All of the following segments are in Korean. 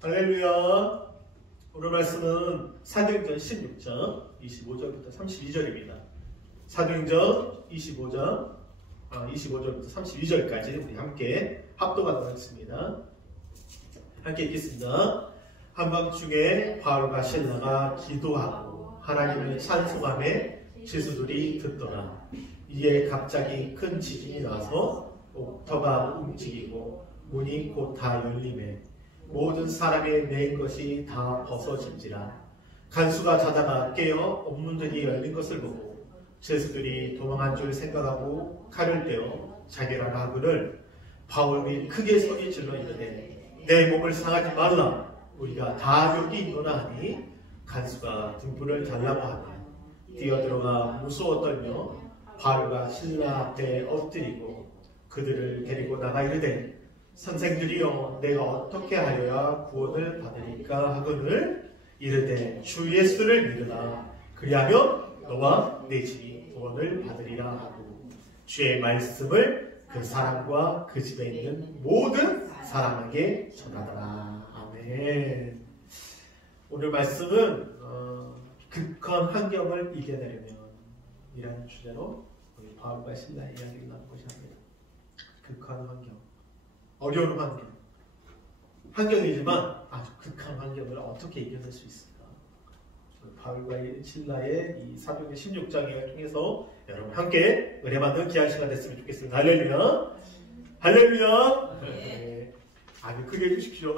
할렐루야. 오늘 말씀은 사도행전 16장 25절부터 32절입니다. 사도행전 25절부터 32절까지 우리 함께 합독하도록 하겠습니다. 함께 읽겠습니다. 한밤중에 바울과 실라가 기도하고 하나님을 찬송하며 제수들이 듣더라. 이에 갑자기 큰 지진이 나서 옥터가 움직이고 문이 곧 다 열리매 모든 사람의 매인 것이 다 벗어진지라. 간수가 자다가 깨어 옥문들이 열린 것을 보고 제수들이 도망한 줄 생각하고 칼을 떼어 자기라 하거늘 바울이 크게 소리 질러 이르되 내 몸을 상하지 말라. 우리가 다 여기 있노라 하니 간수가 등불을 달라고 하니 뛰어들어가 무서워 떨며 바울과 실라 앞에 엎드리고 그들을 데리고 나가 이르되 선생들이여 내가 어떻게 하여야 구원을 받으리까 하거늘 이르되 주 예수를 믿으라. 그리하면 너와 내 집이 구원을 받으리라 하고 주의 말씀을 그 사람과 그 집에 있는 모든 사람에게 전하더라. 아멘. 오늘 말씀은 극한 환경을 이겨내려면 이라는 주제로 우리 바울과 실라의 이야기를 나누고자 합니다. 극한 환경, 어려운 환경, 환경이지만 아주 극한 환경을 어떻게 이겨낼 수 있을까? 바울과 실라의 이 사도행전 16장을 통해서 여러분 함께 은혜받는 귀한 시간 됐으면 좋겠습니다. 할렐루야! 할렐루야! 네. 아주 크게 해주십시오.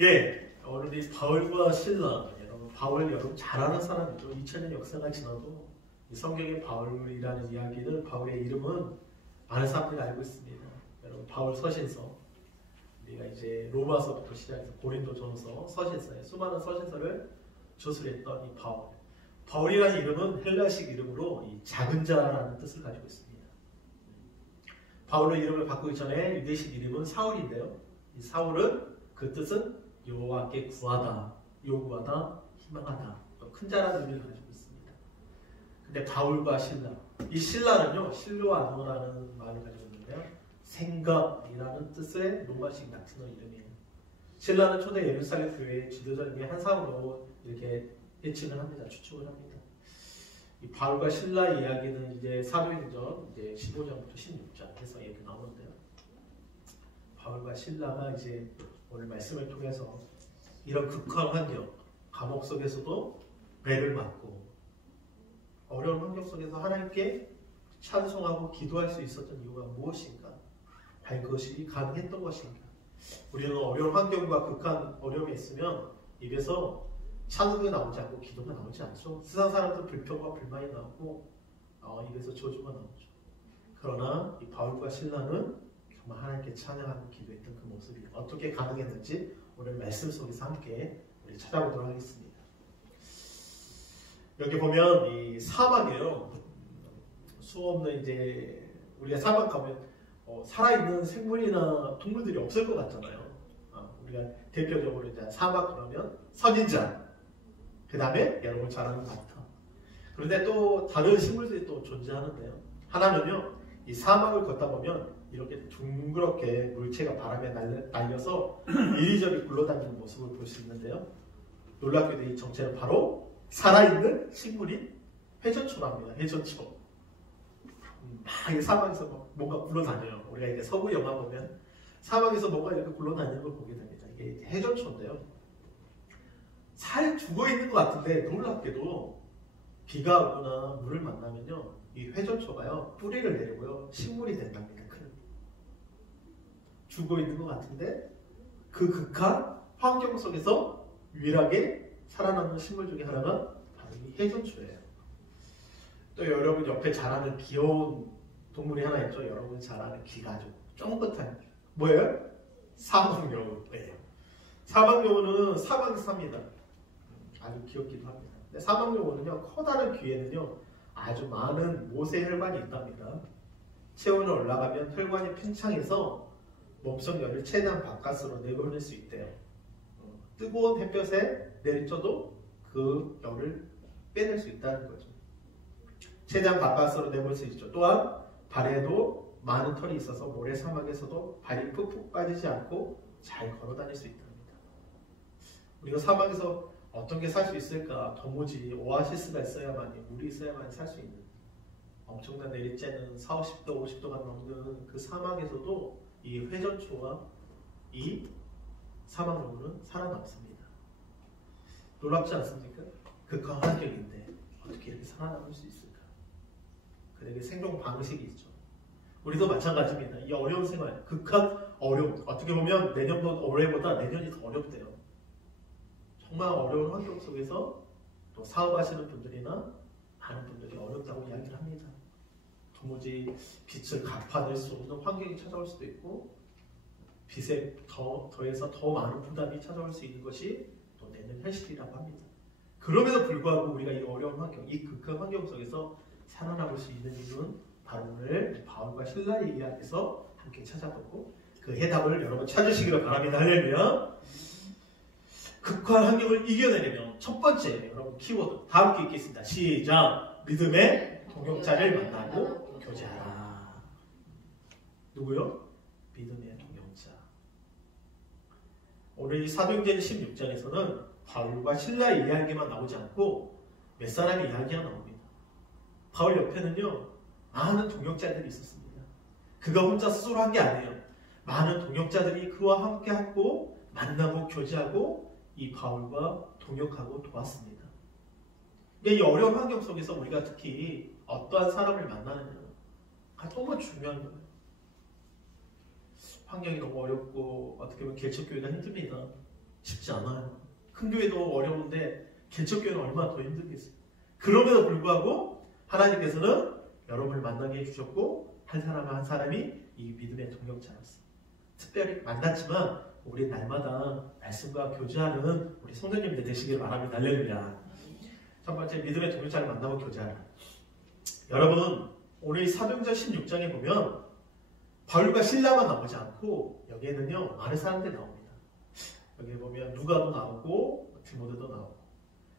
예, 오늘 이 바울과 실라, 바울 여러분 잘 아는 사람이죠. 2000년 역사가 지나도 이 성경의 바울이라는 이야기는 바울의 이름은 많은 사람들이 알고 있습니다. 여러분 바울 서신서, 우리가 이제 로마서부터 시작해서 고린도전서, 서신서에 수많은 서신서를 저술했던 이 바울. 바울이라는 이름은 헬라식 이름으로 이 작은 자라는 뜻을 가지고 있습니다. 바울의 이름을 바꾸기 전에 유대식 이름은 사울인데요. 이 사울은 그 뜻은 여호와께 구하다, 요구하다, 희망하다, 큰 자라는 의미를 가지고 있습니다. 근데 바울과 실라, 이 실라는요 실로아노라는 말을 가지고 있는데요, 생각이라는 뜻의 로마식 라틴어 이름이에요. 실라는 초대 예루살렘 교회의 지도자 중에 한 사람으로 이렇게 예측을 합니다. 추측을 합니다. 이 바울과 실라의 이야기는 이제 사도행전 이제 15장부터 16장에서 이렇게 나오는데요. 바울과 실라가 이제 오늘 말씀을 통해서 이런 극한 환경, 감옥 속에서도 매를 맞고 어려운 환경 속에서 하나님께 찬송하고 기도할 수 있었던 이유가 무엇인가? 과연 그것이 가능했던 것인가? 우리는 어려운 환경과 극한 어려움이 있으면 입에서 찬송이 나오지 않고 기도가 나오지 않죠. 세상 사람들은 불평과 불만이 나오고 입에서 저주가 나오죠. 그러나 이 바울과 실라는 정말 하나님께 찬양하고 기도했던 그 모습이 어떻게 가능했는지 오늘 말씀 속에서 함께 우리 찾아보도록 하겠습니다. 여기 보면 이 사막이에요. 수없는 이제 우리가 사막 가면 살아있는 생물이나 동물들이 없을 것 같잖아요. 우리가 대표적으로 이제 사막 그러면 선인장, 그 다음에 여러분 잘 아는 바타. 그런데 또 다른 식물들이 또 존재하는데요. 하나는요, 이 사막을 걷다 보면 이렇게 둥그렇게 물체가 바람에 날려서 이리저리 굴러다니는 모습을 볼 수 있는데요. 놀랍게도 이 정체는 바로 살아있는 식물인 회전초랍니다. 회전초. 막 사막에서 뭔가 굴러다녀요. 우리가 이제 서부 영화 보면 사막에서 뭔가 이렇게 굴러다니는 걸 보게 됩니다. 이게 회전초인데요. 살 죽어 있는 것 같은데 놀랍게도 비가 오거나 물을 만나면요, 이 회전초가요 뿌리를 내리고요 식물이 된답니다. 큰 죽어 있는 것 같은데 그 극한 환경 속에서 유일하게 살아남는 식물 중에 하나가 바로 이 회전초예요. 또 여러분 옆에 자라는 귀여운 동물이 하나 있죠. 여러분 잘 아는 귀가족, 쫑긋한 뭐예요? 사막여우예요. 사막여우는 사막에서 삽니다. 아주 귀엽기도 합니다. 근데 사막여우는요, 커다란 귀에는요 아주 많은 모세 혈관이 있답니다. 체온이 올라가면 혈관이 팽창해서 몸속 열을 최대한 바깥으로 내보낼 수 있대요. 뜨거운 햇볕에 내리쳐도 그 열을 빼낼 수 있다는 거죠. 최대한 바깥으로 내볼 수 있죠. 또한 발에도 많은 털이 있어서 모래사막에서도 발이 푹푹 빠지지 않고 잘 걸어 다닐 수 있답니다. 우리가 사막에서 어떤 게 살 수 있을까? 도무지 오아시스가 있어야만이, 물이 있어야만 살 수 있는 엄청난 내리쬐는 40, 50도, 50도가 넘는 그 사막에서도 이 회전초와 이 사막로는 살아남습니다. 놀랍지 않습니까? 극한 환경인데 어떻게 이렇게 살아남을 수 있을까? 그에게 생존 방식이 있죠. 우리도 마찬가지입니다. 이 어려운 생활, 극한 어려움, 어떻게 보면 올해보다 내년이 더 어렵대요. 정말 어려운 환경 속에서 또 사업하시는 분들이나 많은 분들이 어렵다고 이야기를 합니다. 도무지 빚을 갚아낼 수 없는 환경이 찾아올 수도 있고 빚에 더해서 더 많은 부담이 찾아올 수 있는 것이 또 내년 현실이라고 합니다. 그럼에도 불구하고 우리가 이 어려운 환경, 이 극한 환경 속에서 살아남을 수 있는 이유는 바로 오늘 바울과 실라의 이야기에서 함께 찾아보고 그 해답을 여러분 찾으시기를 바랍니다. 할렐루야. 극한 환경을 이겨내려면 첫 번째 여러분 키워드 다 함께 읽겠습니다. 시작. 믿음의 동역자를 만나고 교제하라. 누구요? 믿음의 동역자. 오늘 이 사도행전 16장에서는 바울과 실라의 이야기만 나오지 않고 몇 사람의 이야기가 나옵니다. 바울 옆에는요 많은 동역자들이 있었습니다. 그가 혼자 스스로 한 게 아니에요. 많은 동역자들이 그와 함께 하고 만나고 교제하고 이 바울과 동역하고 도왔습니다. 이 어려운 환경 속에서 우리가 특히 어떠한 사람을 만나느냐가 정말 중요한 거예요. 환경이 너무 어렵고 어떻게 보면 개척교회가 힘듭니다. 쉽지 않아요. 큰 교회도 어려운데 개척교회는 얼마나 더 힘들겠어요. 그럼에도 불구하고 하나님께서는 여러분을 만나게 해주셨고 한 사람 한 사람이 이 믿음의 동역자로서 특별히 만났지만 우리 날마다 말씀과 교제하는 우리 성도님들 되시길 바랍니다. 할렐루야. 첫 번째 믿음의 동역자를 만나고 교제하라. 여러분 오늘 사도행전 16장에 보면 바울과 실라만 나오지 않고 여기에는요 많은 사람들이 나옵니다. 여기 보면 누가도 나오고 디모데도 나오고.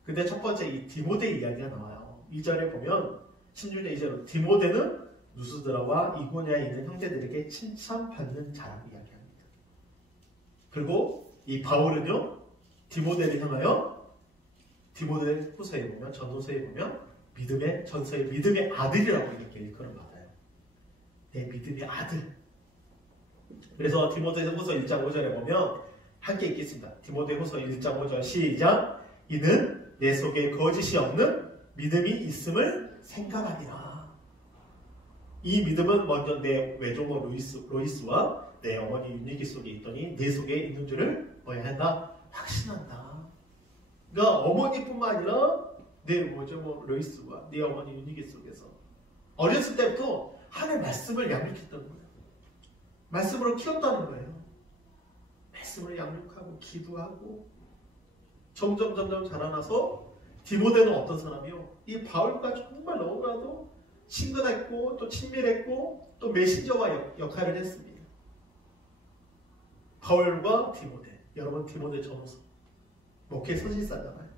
근데 첫 번째 이 디모데 이야기가 나와요. 2절에 보면 16절 2절로 디모데는 누스드라와 이고냐에 있는 형제들에게 칭찬받는 자라고 이야기합니다. 그리고 이 바울은요 디모데를 향하여 디모데 후서에 보면 전도서에 보면 믿음의 전서의 믿음의 아들이라고 이렇게 일컬음 받아요. 내 믿음의 아들. 그래서 디모데 후서 1장 5절에 보면 함께 읽겠습니다. 디모데 후서 1장 5절 시작. 이는 내 속에 거짓이 없는 믿음이 있음을 생각하니라. 이 믿음은 먼저 내 외조모 로이스와 내 어머니 윤희기 속에 있더니 내 속에 있는 줄을 뭐야 한다? 확신한다. 그러니까 어머니뿐만 아니라 내 외조모 로이스와 내 어머니 윤희기 속에서 어렸을 때부터 하나님의 말씀을 양육했다는 거예요. 말씀으로 키웠다는 거예요. 말씀을 양육하고 기도하고 점점 자라나서 디모데는 어떤 사람이요? 이 바울과 정말 너무나도 친근했고 또 친밀했고 또 메신저와 역할을 했습니다. 바울과 디모데. 여러분 디모데 전후서 목회 서신사잖아요.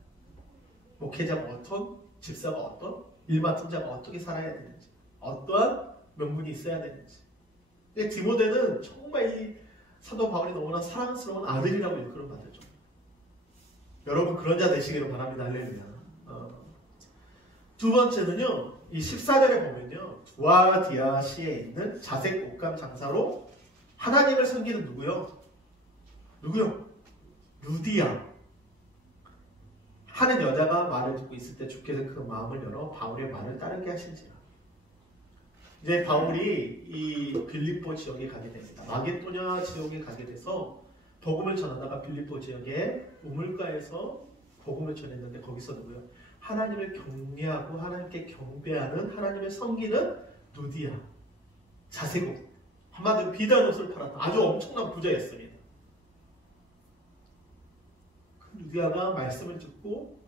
목회자가 어떤, 집사가 어떤, 일 맡은 자가 어떻게 살아야 되는지, 어떠한 명분이 있어야 되는지. 근데 디모데는 정말 이 사도 바울이 너무나 사랑스러운 아들이라고 일컬음 받았죠. 여러분 그런 자 되시기를 바랍니다. 할렐루야. 두 번째는요, 이 14절에 보면요, 두아디아시에 있는 자색 옷감 장사로 하나님을 섬기는 누구요? 루디아. 하는 여자가 말을 듣고 있을 때 주께서 그 마음을 열어 바울의 말을 따르게 하신지라. 이제 바울이 이 빌립보 지역에 가게 됩니다. 마게도냐 지역에 가게 돼서 복음을 전하다가 빌립보 지역에 우물가에서 복음을 전했는데 거기서 누구요? 하나님을 경외하고 하나님께 경배하는 하나님을 섬기는 루디아, 자색옷, 한마디로 비단 옷을 팔았던 아주 엄청난 부자였습니다. 그 루디아가 말씀을 듣고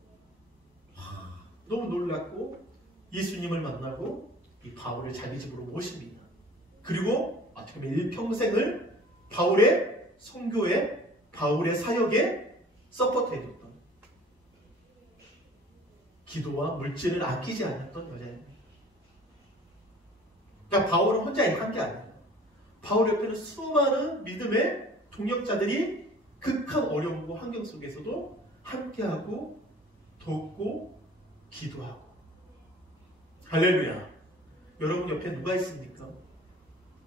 너무 놀랐고 예수님을 만나고 이 바울을 자기 집으로 모십니다. 그리고 어떻게 보면 일평생을 바울의 선교에, 바울의 사역에 서포트해줬던, 기도와 물질을 아끼지 않았던 여자입니다. 그러니까 바울은 혼자 한 게 아니에요. 바울 옆에는 수많은 믿음의 동역자들이 극한 어려움과 환경 속에서도 함께하고 돕고 기도하고. 할렐루야. 여러분 옆에 누가 있습니까?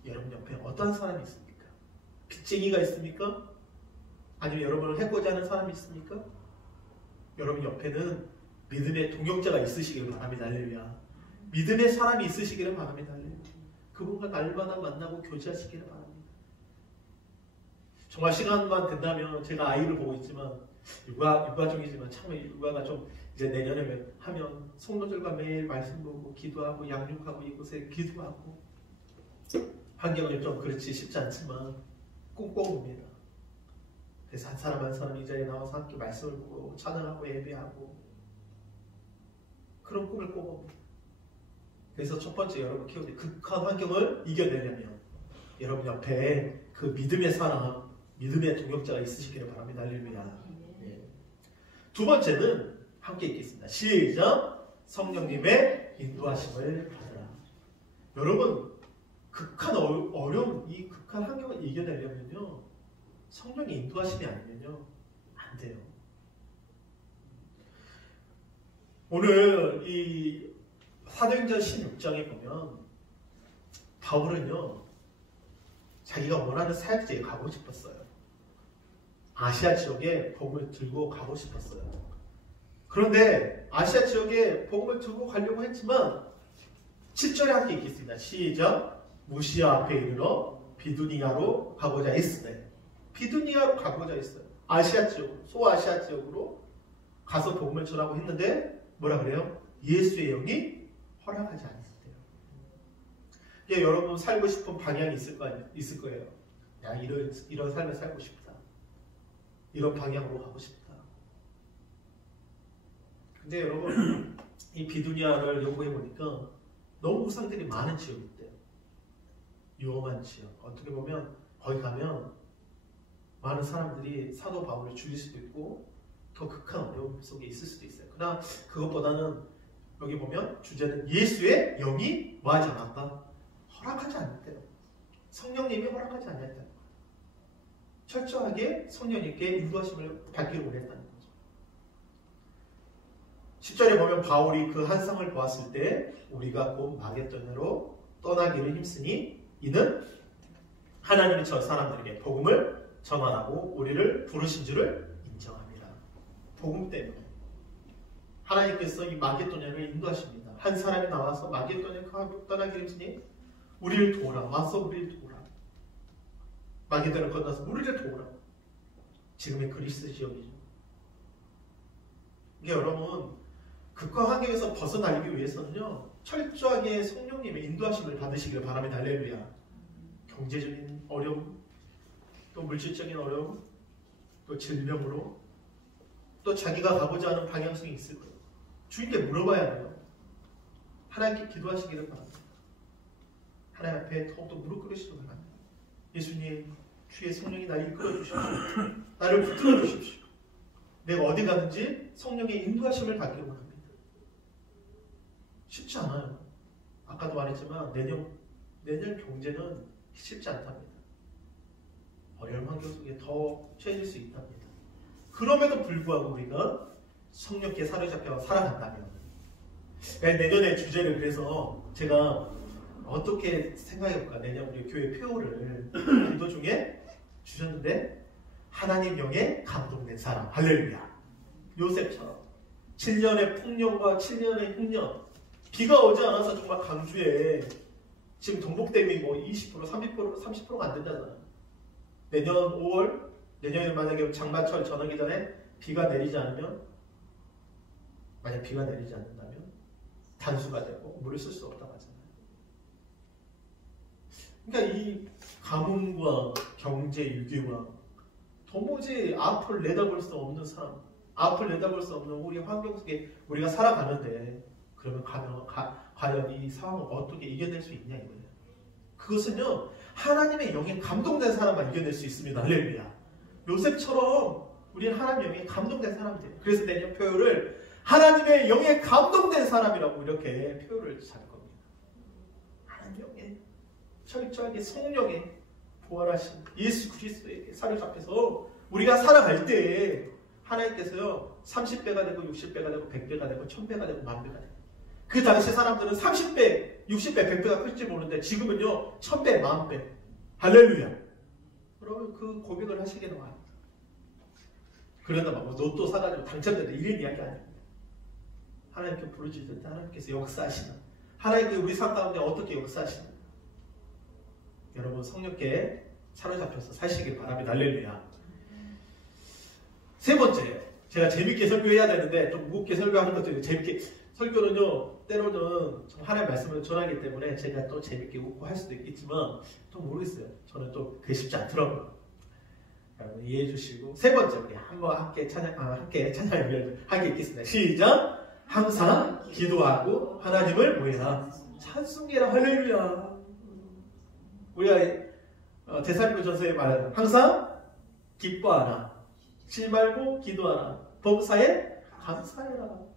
여러분 옆에 어떤 사람이 있습니까? 빚쟁이가 있습니까? 아니면 여러분을 해코자 하는 사람이 있습니까? 여러분 옆에는 믿음의 동역자가 있으시기를 바랍니다. 할렐루야. 믿음의 사람이 있으시기를 바랍니다. 할렐루야. 그분과 날마다 만나고 교제하시기를 바랍니다. 정말 시간만 된다면 제가 아이를 보고 있지만 육아 중이지만 참 육아가 좀 이제 내년에 하면 성도들과 매일 말씀 보고 기도하고 양육하고 이곳에 기도하고 환경은 좀 그렇지 쉽지 않지만 꿈꿔봅니다. 그래서 한 사람 한 사람 이 자리에 나와서 함께 말씀을 보고 찬양하고 예배하고 그런 꿈을 꿔봅니다. 그래서 첫 번째 여러분 키우는 극한 환경을 이겨내려면 여러분 옆에 그 믿음의 사람, 믿음의 동역자가 있으시기를 바랍니다. 할렐루야. 네. 두 번째는 함께 읽겠습니다. 시작! 성령님의 인도하심을 받으라. 여러분 극한 어려운 이 극한 환경을 이겨내려면요 성령의 인도하심이 아니면요 안 돼요. 오늘 이 사도행전 16장에 보면 바울은요 자기가 원하는 사역지에 가고 싶었어요. 아시아 지역에 복음을 들고 가고 싶었어요. 그런데 아시아 지역에 복음을 들고 가려고 했지만 7절에 함께 읽겠습니다. 시작! 무시아 앞에 이르러 비두니아로 가고자 했으되. 비두니아로 가고자 했어요. 아시아 지역, 소아시아 지역으로 가서 복음을 전하고 했는데 뭐라 그래요? 예수의 영이 허락하지 않았대요. 예, 여러분 살고 싶은 방향이 있을 거예요. 야, 이런 삶을 살고 싶다. 이런 방향으로 가고 싶다. 근데 여러분 이 비두니아를 연구해 보니까 너무 우상들이 많은 지역이대요. 위험한 지역. 어떻게 보면 거기 가면 많은 사람들이 사도 바울을 죽일 수도 있고 더 극한 어려움 속에 있을 수도 있어요. 그러나 그것보다는 여기 보면 주제는 예수의 영이 뭐하지 않았다? 허락하지 않았대요. 성령님이 허락하지 않았다. 철저하게 성령님께 인도하심을 받기를 원했다는 거죠. 10절에 보면 바울이 그 한상을 보았을 때 우리가 곧 마게도냐로 떠나기를 힘쓰니 이는 하나님이 저 사람들에게 복음을 전하라고 우리를 부르신 줄을 인정합니다. 복음 때문에 하나님께서 이 마게도냐를 인도하십니다. 한 사람이 나와서 마게도냐로 떠나기를 힘쓰니 우리를 도우라. 와서 우리를 도우라. 마게도냐를 건너서 우리를 도우라. 지금의 그리스 지역이죠. 이게 여러분 극과 환경에서 벗어나기 위해서는요 철저하게 성령님의 인도하심을 받으시기를 바랍니다. 할렐루야. 경제적인 어려움, 또 물질적인 어려움, 또 질병으로, 또 자기가 가고자 하는 방향성이 있을 거예요. 주님께 물어봐야 해요. 하나님께 기도하시기를 바랍니다. 하나님 앞에 더욱더 무릎 꿇으시기 바랍니다. 예수님, 주의 성령이 나를 이끌어 주십시오. 나를 붙들어 주십시오. 내가 어디 가든지 성령의 인도하심을 받기를 원합니다. 쉽지 않아요. 아까도 말했지만 내년 경제는 쉽지 않답니다. 어려운 환경 속에 더 처해질 수 있답니다. 그럼에도 불구하고 우리가 성령께 사로잡혀 살아간다면 내년의 주제를 그래서 제가 어떻게 생각해볼까? 내년 우리 교회 표를 기도 중에 주셨는데 하나님 영에 감동된 사람. 할렐루야. 요셉처럼 7년의 풍년과 7년의 흉년 비가 오지 않아서 정말 강주에 지금 동복댐이 뭐 20%, 30%가 안 된다잖아요. 내년 5월, 내년에 만약에 장마철 전하기 전에 비가 내리지 않으면, 만약 비가 내리지 않는다면 단수가 되고 물을 쓸 수 없다고 하잖아요. 그러니까 이 가뭄과 경제 위기와 도무지 앞을 내다볼 수 없는 사람, 앞을 내다볼 수 없는 우리 환경 속에 우리가 살아가는데 그러면 과연 이 상황을 어떻게 이겨낼 수 있냐 이거예요. 그것은요 하나님의 영에 감동된 사람만 이겨낼 수 있습니다. 할렐루야. 요셉처럼 우리는 하나님의 영에 감동된 사람들. 그래서 내년 표를 하나님의 영에 감동된 사람이라고 이렇게 표를 잘 겁니다. 하나님의 영에 철저하게 성령에 부활하신 예수 그리스도에게 사로잡혀서 우리가 살아갈 때 하나님께서요 30배가 되고 60배가 되고 100배가 되고 1000배가 되고 10,000배가 되고 그 당시 사람들은 30배, 60배, 100배가 클지 모르는데 지금은요 1000배, 10,000배. 할렐루야. 그러면 그 고백을 하시게 나와요. 그러다 뭐 로또 사가지고 당첨된다 이런 이야기 아닙니다. 하나님께 부르짖을 때 하나님께서 역사하시는 하나님께 우리 삶 가운데 어떻게 역사하시는 여러분 성령께 사로잡혀서 사시길 바랍니다. 할렐루야. 세 번째, 제가 재밌게 설교해야 되는데 좀 무겁게 설교하는 것도 재밌게 설교는요 때로는 하나님의 말씀을 전하기 때문에 제가 또 재밌게 웃고 할 수도 있겠지만 또 모르겠어요. 저는 또 그게 쉽지 않더라고요. 여러분 이해해 주시고 세 번째 우리 한번 함께 찬양을 하게 있겠습니다. 시작. 항상 기도하고 하나님을 뭐해라 찬송해라. 할렐루야. 우리가 데살로니가전서에 말하는 항상 기뻐하라. 쉬지 말고 기도하라. 범사에 감사해라.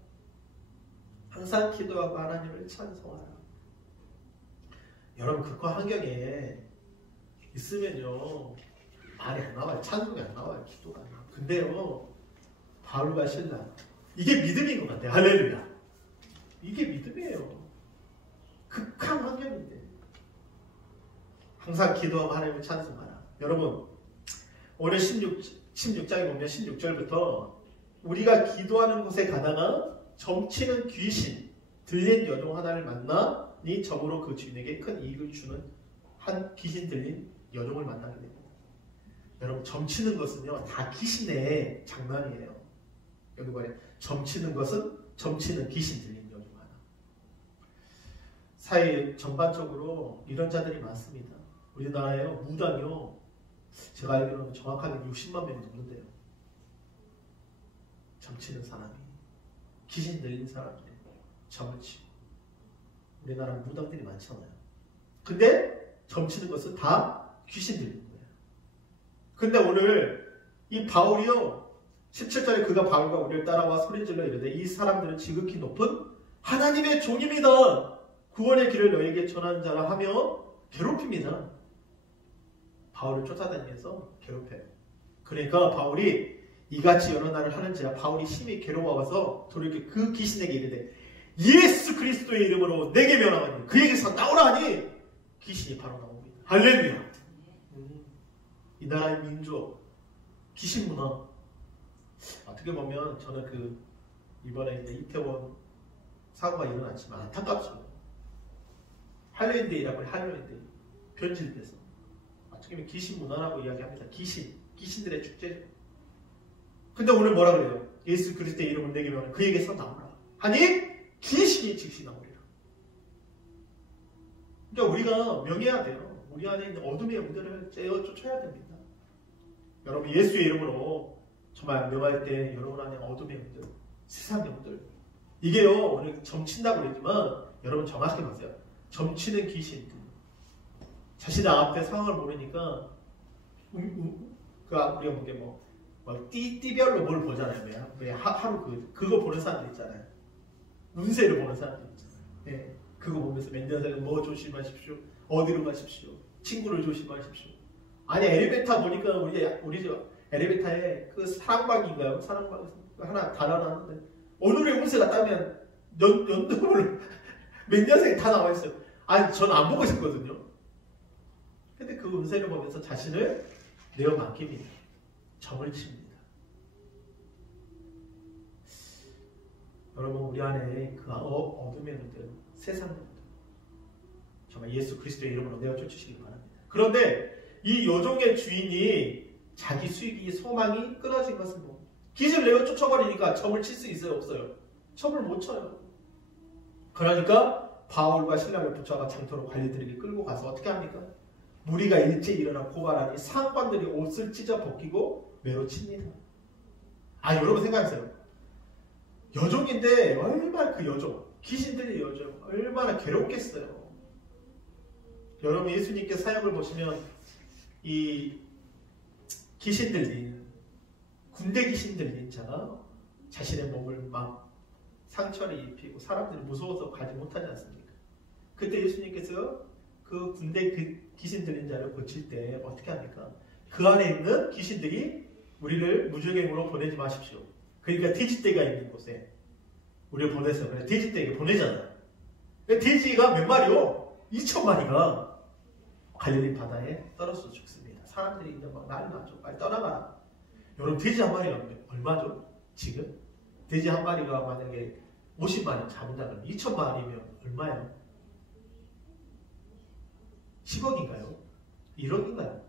항상 기도하고 하나님을 찬송하라. 여러분 극과 환경에 있으면요 말이 안 나와요. 찬송이 안 나와요. 기도가 안 나와요. 근데요 바울과 실라 이게 믿음인 것 같아요. 할렐루야. 이게 믿음이에요. 극한 환경인데 항상 기도하고 하나님을 찬송하라. 여러분 오늘 16장에 보면 16절부터 우리가 기도하는 곳에 가다가 점치는 귀신 들린 여종 하나를 만나니 점으로 그 주인에게 큰 이익을 주는 한 귀신 들린 여종을 만나게 됩니다. 여러분 점치는 것은요 다 귀신의 장난이에요. 여기 말해 점치는 것은 점치는 귀신 들린 여종 하나. 사회 전반적으로 이런 자들이 많습니다. 우리나라에요 무당이요 제가 알기로는 정확하게 60만 명이 넘는데요. 점치는 사람이 귀신 들린 사람들이 점을 치고 우리나라 무당들이 많잖아요. 근데 점치는 것은 다 귀신 들린 거예요. 근데 오늘 이 바울이요 17절에 그가 바울과 우리를 따라와 소리질러 이르되 이 사람들은 지극히 높은 하나님의 종입니다. 구원의 길을 너에게 전하는 자라 하며 괴롭힙니다. 바울을 쫓아다니면서 괴롭혀요. 그러니까 바울이 이같이 여러 날을 하는지라 바울이 심히 괴로워서 돌이켜 그 귀신에게 이르되 예수 그리스도의 이름으로 내게 명하니 그에게서 나오라 하니 귀신이 바로 나옵니다. 할렐루야. 이 나라의 민족 귀신 문화 어떻게 보면 저는 이번에 이제 이태원 사고가 일어났지만 안타깝습니다. 할로윈데이라고 해요. 할로윈데이 변질돼서 어떻게 보면 귀신 문화라고 이야기합니다. 귀신들의 축제죠. 근데 오늘 뭐라 그래요? 예수 그리스도의 이름을 내게 명하니 그에게서 나오라 하니 귀신이 즉시 나오리라. 그러니까 우리가 명해야 돼요. 우리 안에 있는 어둠의 영들을 째어 쫓아야 됩니다. 여러분 예수의 이름으로 정말 명할 때 여러분 안에 어둠의 영들, 세상 영들 이게요 오늘 점친다고 그러지만 여러분 정확히 보세요. 점치는 귀신들 자신의 앞에 상황을 모르니까 우리가 보기에 띠별로 뭘 보잖아요. 하루 그거 보는 사람들 있잖아요. 운세를 보는 사람들 있잖아요. 네, 그거 보면서 몇 년생은 뭐 조심하십시오. 어디로 가십시오. 친구를 조심하십시오. 아니 엘리베이터 보니까 우리 저 엘리베이터에 그 사랑방인가요? 사랑방 하나 달아놨는데 오늘의 운세가 따면 연도를 몇 년생이 다 나와 있어요. 아니 저는 안 보고 싶거든요. 근데 그 운세를 보면서 자신을 내어 맡깁니다. 점을 칩니다. 여러분 우리 안에 그 어둠의 눈들, 세상 눈들 정말 예수 그리스도의 이름으로 내어 쫓으시기 바랍니다. 그런데 이 여종의 주인이 자기 수익이 소망이 끊어진 것은 기지를 내어 쫓아버리니까 점을 칠 수 있어요? 없어요? 점을 못 쳐요. 그러니까 바울과 신라를 붙잡아 장터로 관리들에게 끌고 가서 어떻게 합니까? 무리가 일제히 일어나 고발하니 상관들이 옷을 찢어 벗기고 매로 칩니다. 여러분 생각하세요. 여종인데 얼마나 그 여종, 귀신들의 여종 얼마나 괴롭겠어요. 여러분 예수님께 사역을 보시면 이 귀신 들린 군대 귀신 들린 자가 자신의 몸을 막 상처를 입히고 사람들이 무서워서 가지 못하지 않습니까? 그때 예수님께서 그 군대 귀신 들린 자를 고칠 때 어떻게 합니까? 그 안에 있는 귀신들이 우리를 무적행으로 보내지 마십시오. 그러니까 돼지떼가 있는 곳에 우리를 보내서 그래 돼지떼에게 보내잖아요. 돼지가 몇 마리요? 2,000마리가 갈릴리 바다에 떨어져 죽습니다. 사람들이 이제 막 난리 나죠. 빨리 떠나가라. 여러분 돼지 한 마리가 얼마죠? 지금? 돼지 한 마리가 만약에 50마리 잡는다 그러면 2,000마리면 얼마예요? 10억인가요? 1억인가요?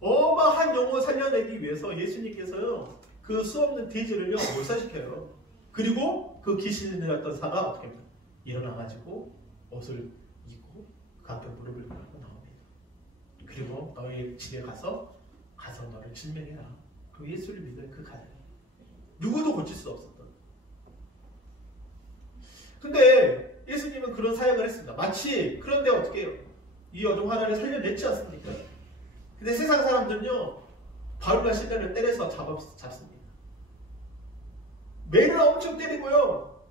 어마한 영혼 살려내기 위해서 예수님께서요 그 수없는 돼지를요 몰살시켜요. 그리고 그 귀신을 들었던 사가 어떻게 합니까? 일어나가지고 옷을 입고 그 앞에 무릎을 꿇고 나옵니다. 그리고 너희 집에 가서 너를 질명해라. 그 예수를 믿는 그 가정 누구도 고칠 수 없었던. 근데 예수님은 그런 사역을 했습니다. 마치 그런데 어떻게 해요? 이 여종 하나를 살려냈지 않습니까? 근데 세상 사람들은요 바울과 실라를 때려서 잡습니다. 매를 엄청 때리고요.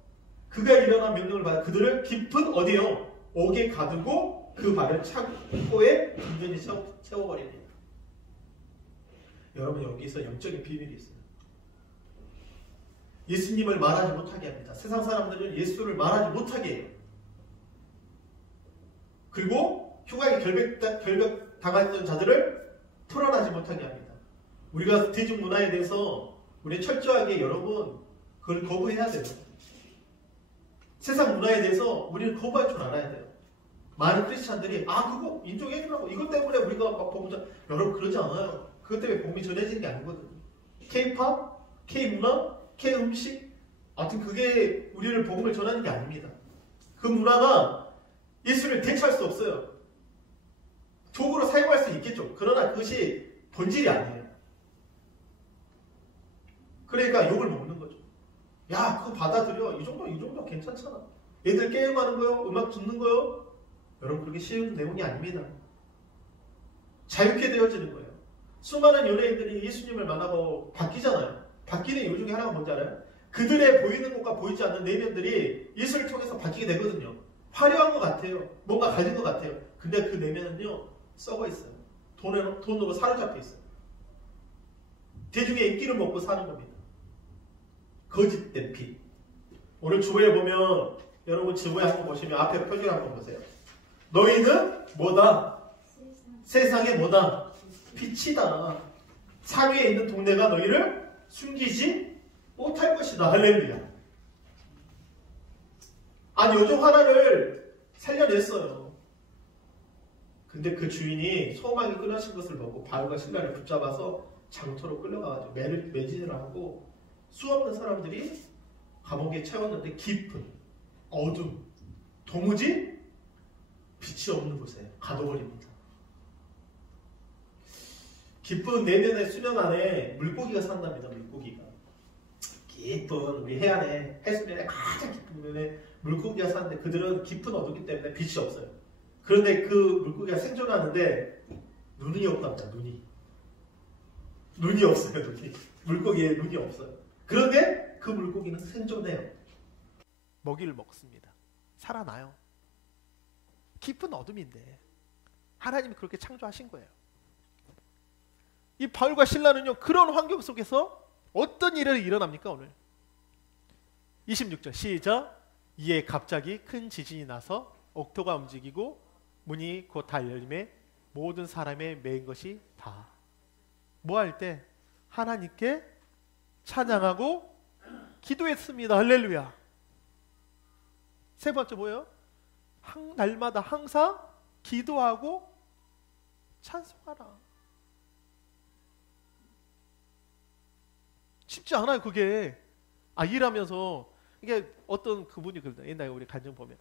그가 일어난 명령을 받아 그들을 깊은 어디요? 옥에 가두고 그 발을 창고에 든든히 채워버립니다. 여러분 여기서 영적인 비밀이 있어요. 예수님을 말하지 못하게 합니다. 세상 사람들은 예수를 말하지 못하게 해요. 그리고 흉하게 결벽당했던 자들을 풀어나지 못하게 합니다. 우리가 대중문화에 대해서 우리 철저하게 여러분 그걸 거부해야 돼요. 세상 문화에 대해서 우리는 거부할 줄 알아야 돼요. 많은 크리스찬들이 그거 인종애니라고 이것 때문에 우리가 막 복음 여러분 그러지 않아요. 그것 때문에 복음이 전해지는 게 아니거든요. K-팝, K-문화, K-음식 하여튼 그게 우리를 복음을 전하는 게 아닙니다. 그 문화가 예수를 대체할 수 없어요. 도구로 사용할 수 있겠죠. 그러나 그것이 본질이 아니에요. 그러니까 욕을 먹는 거죠. 야 그거 받아들여. 이 정도 괜찮잖아. 애들 게임하는 거요? 음악 듣는 거요? 여러분 그렇게 쉬운 내용이 아닙니다. 자유케 되어지는 거예요. 수많은 연예인들이 예수님을 만나고 바뀌잖아요. 바뀌는 이유 중에 하나가 뭔지 알아요? 그들의 보이는 것과 보이지 않는 내면들이 예수를 통해서 바뀌게 되거든요. 화려한 것 같아요. 뭔가 가진 것 같아요. 근데 그 내면은요 썩어 있어요. 돈으로 사로잡혀 있어요. 대중의 인기를 먹고 사는 겁니다. 거짓된 빛. 오늘 주보에 보면 여러분 주보에 한번 보시면 앞에 표지를 한번 보세요. 너희는 뭐다? 세상의 뭐다? 빛이다. 산 위에 있는 동네가 너희를 숨기지 못할 것이다. 할렐루야. 아니 여종 하나를 살려냈어요. 근데 그 주인이 소망이 끊어진 것을 보고 바울과 실라를 붙잡아서 장터로 끌려가가지고 매진을 하고 수없는 사람들이 감옥에 채웠는데 깊은 어둠 도무지 빛이 없는 곳에 가둬버립니다. 깊은 내면의 수면 안에 물고기가 산답니다. 물고기가 깊은 우리 해안에 해수면에 가장 깊은 면에 물고기가 사는데 그들은 깊은 어둠이기 때문에 빛이 없어요. 그런데 그 물고기가 생존하는데 눈이 없답니다. 눈이 없어요. 물고기에 눈이 없어요. 그런데 그 물고기는 생존해요. 먹이를 먹습니다. 살아나요. 깊은 어둠인데 하나님이 그렇게 창조하신 거예요. 이 바울과 실라는요 그런 환경 속에서 어떤 일이 일어납니까? 오늘 26절 시작. 이에 갑자기 큰 지진이 나서 옥토가 움직이고 문이 곧 다 열림에 모든 사람의 매인 것이 다 뭐 할 때 하나님께 찬양하고 기도했습니다. 할렐루야. 세 번째 뭐예요? 날마다 항상 기도하고 찬송하라. 쉽지 않아요 그게. 일하면서 이게 어떤 그분이 그러다 옛날에 우리 간증 보면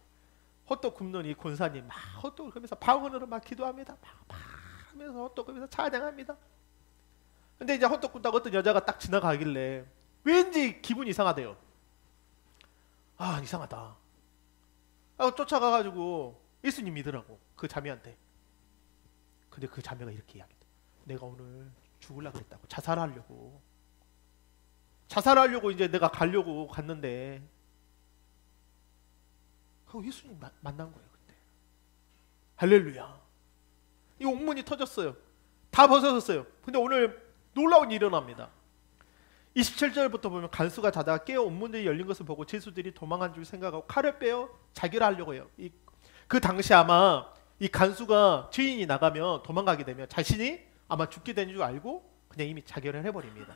호떡 굽는 이 권사님 막 호떡을 그러면서 방언으로 막 기도합니다. 막 하면서 호떡 굽면서 찬양합니다. 근데 이제 호떡 굽다가 어떤 여자가 딱 지나가길래 왠지 기분이 이상하대요. 이상하다. 쫓아가가지고 예수님 믿으라고 그 자매한테. 근데 그 자매가 이렇게 이야기해. 내가 오늘 죽으려고 그랬다고. 자살하려고 이제 내가 가려고 갔는데 예수님 만난 거예요 그때. 할렐루야. 이 옥문이 터졌어요. 다 벗어졌어요. 근데 오늘 놀라운 일이 일어납니다. 27절부터 보면 간수가 자다가 깨어 옥문들이 열린 것을 보고 제수들이 도망한 줄 생각하고 칼을 빼어 자결하려고 해요. 그 당시 아마 이 간수가 죄인이 나가면 도망가게 되면 자신이 아마 죽게 되는 줄 알고 그냥 이미 자결을 해버립니다.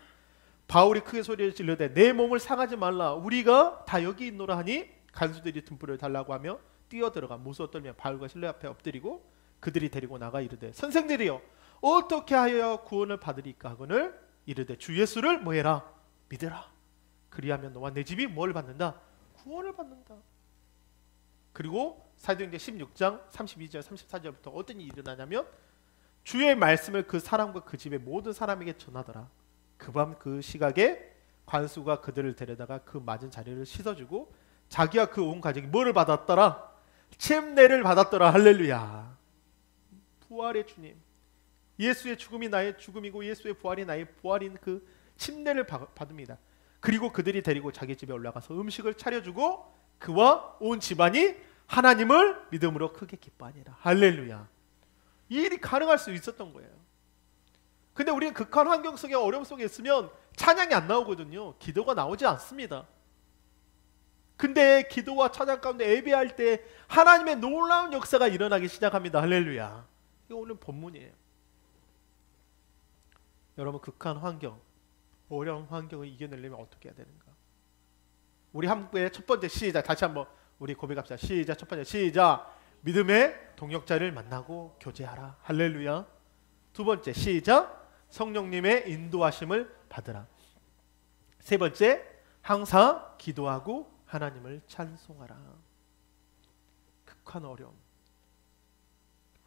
바울이 크게 소리를 질러대 내 몸을 상하지 말라 우리가 다 여기 있노라 하니 간수들이 등불을 달라고 하며 뛰어들어가 무서워 떨며 바울과 실로 앞에 엎드리고 그들이 데리고 나가 이르되 선생들이여 어떻게 하여야 구원을 받으리까 하거늘 이르되 주 예수를 뭐해라 믿으라 그리하면 너와 내 집이 뭘 받는다 구원을 받는다. 그리고 사도행전 16장 32절 34절부터 어떤 일이 일어나냐면 주의 말씀을 그 사람과 그 집의 모든 사람에게 전하더라. 그 밤 그 시각에 관수가 그들을 데려다가 그 맞은 자리를 씻어주고 자기와 그 온 가족이 뭐를 받았더라? 침례를 받았더라. 할렐루야. 부활의 주님, 예수의 죽음이 나의 죽음이고 예수의 부활이 나의 부활인 그 침례를 받습니다. 그리고 그들이 데리고 자기 집에 올라가서 음식을 차려주고 그와 온 집안이 하나님을 믿음으로 크게 기뻐하니라. 할렐루야. 이 일이 가능할 수 있었던 거예요. 근데 우리는 극한 환경 속에 어려움 속에 있으면 찬양이 안 나오거든요. 기도가 나오지 않습니다. 근데 기도와 찬양 가운데 예배할 때 하나님의 놀라운 역사가 일어나기 시작합니다. 할렐루야. 이거 오늘 본문이에요. 여러분 극한 환경, 어려운 환경을 이겨내려면 어떻게 해야 되는가? 우리 함께 첫 번째 시작 다시 한번 우리 고백합시다. 시작. 첫 번째 시작. 믿음의 동역자를 만나고 교제하라. 할렐루야. 두 번째 시작. 성령님의 인도하심을 받으라. 세 번째 항상 기도하고 하나님을 찬송하라. 극한 어려움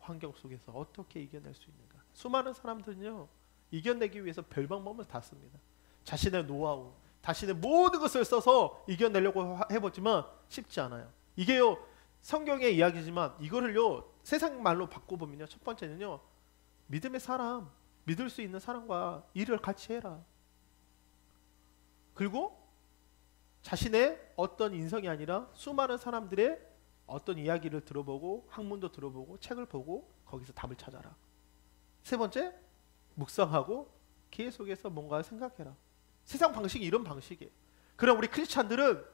환경 속에서 어떻게 이겨낼 수 있는가? 수많은 사람들은요 이겨내기 위해서 별 방법을 다 씁니다. 자신의 노하우, 자신의 모든 것을 써서 이겨내려고 해보지만 쉽지 않아요. 이게요 성경의 이야기지만 이거를요 세상 말로 바꿔보면요 첫 번째는요 믿음의 사람, 믿을 수 있는 사람과 일을 같이 해라. 그리고 자신의 어떤 인성이 아니라 수많은 사람들의 어떤 이야기를 들어보고 학문도 들어보고 책을 보고 거기서 답을 찾아라. 세 번째 묵상하고 계속해서 뭔가 생각해라. 세상 방식이 이런 방식이에요. 그럼 우리 크리스찬들은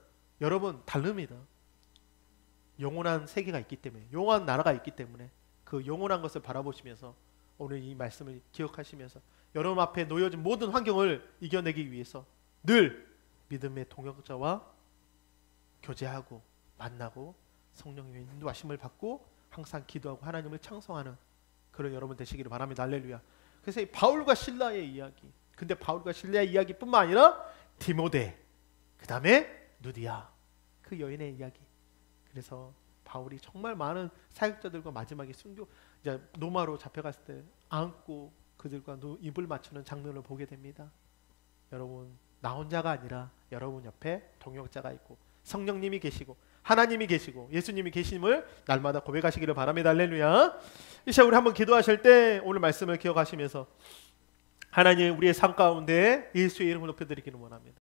여러분 다릅니다. 영원한 세계가 있기 때문에 영원한 나라가 있기 때문에 그 영원한 것을 바라보시면서 오늘 이 말씀을 기억하시면서 여러분 앞에 놓여진 모든 환경을 이겨내기 위해서 늘 믿음의 동역자와 교제하고 만나고 성령님의 인도하심을 받고 항상 기도하고 하나님을 찬송하는 그런 여러분 되시기를 바랍니다. 할렐루야. 그래서 이 바울과 실라의 이야기, 근데 바울과 실라의 이야기뿐만 아니라 디모데, 그 다음에 누디아 그 여인의 이야기. 그래서 바울이 정말 많은 사역자들과 마지막에 순교 이제 로마로 잡혀갔을 때 안고 그들과 입을 맞추는 장면을 보게 됩니다. 여러분 나 혼자가 아니라 여러분 옆에 동역자가 있고 성령님이 계시고 하나님이 계시고 예수님이 계심을 날마다 고백하시기를 바랍니다. 할렐루야. 이 시간 우리 한번 기도하실 때 오늘 말씀을 기억하시면서 하나님 우리의 삶 가운데 예수의 이름을 높여드리기를 원합니다.